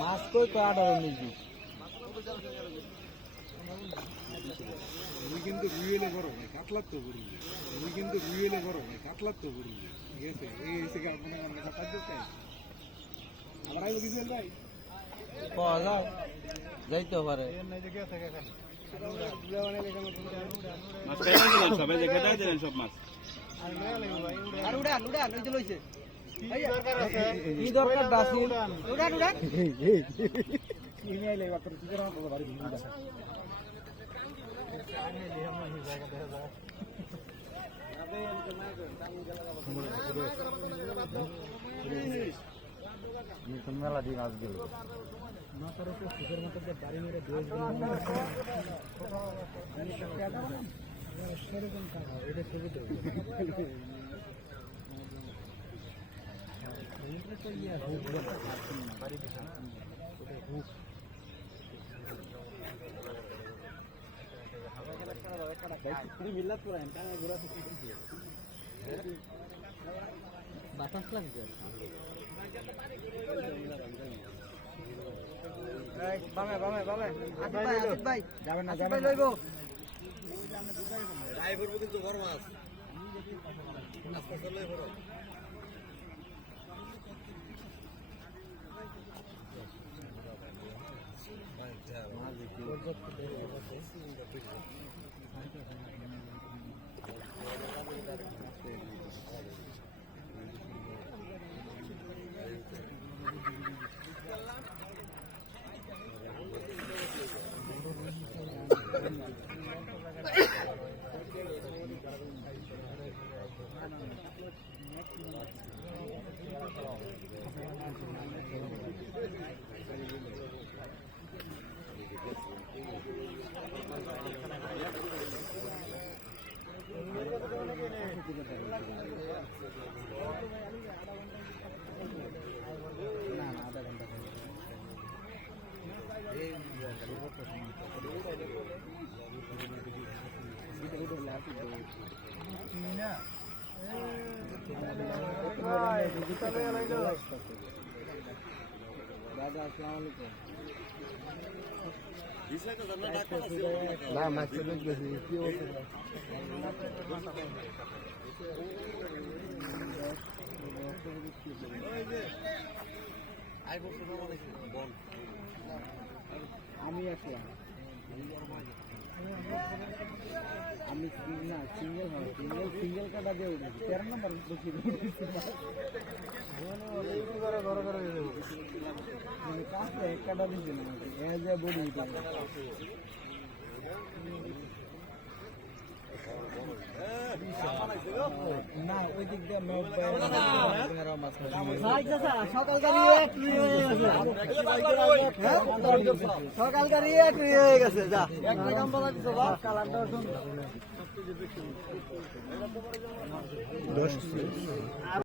মাছ কই কাটার নিবি কিন্তু রুইলে বড় ভাই কাতলার তো বড়ি কিন্তু রুইলে বড় ভাই কাতলার তো বড়ি ঠিক আছে এই এসে আপনার আমরা কথা দিতে আমরা আইলো দিবেন ভাই পাওয়া যায় যাইতে পারে নাই যে গেছে খালি মাছ পেয়ে গেলেন সবাই দেখে দাও দেন সব মাছ আর উড়ান উড়ান ওই যে লইছে কি দরকার দাসি উড়ান উড়ান কি নিয়ে আইলে বাতর কি করা হবে বাড়ি দিন মেলা দিন আজ গেল না করে তো সুখের মতো যে বাড়ি মেরে দোষ সেরকম টাকা এটা সুবিধা বাতাস লাগছে বামে বামে বামে আসিফ ভাই যাবেন না আসিফ যাবেন ভাই লইব ড্রাইভার কিন্তু বড় মাছ আস্তে চলে বড় দাদা আসসালামু আলাইকুম না মাছ চলে গেছে কি আমি আসলাম আমি না সিঙ্গেল সিঙ্গেল কাটা দিয়ে উঠেছি 13 নম্বর কাছে কাটা দিচ্ছে না বডি না ওই দিক দিয়ে সকালকার এক হয়ে গেছে যা একটা কাম বলা দিছো বা কালারটা শুন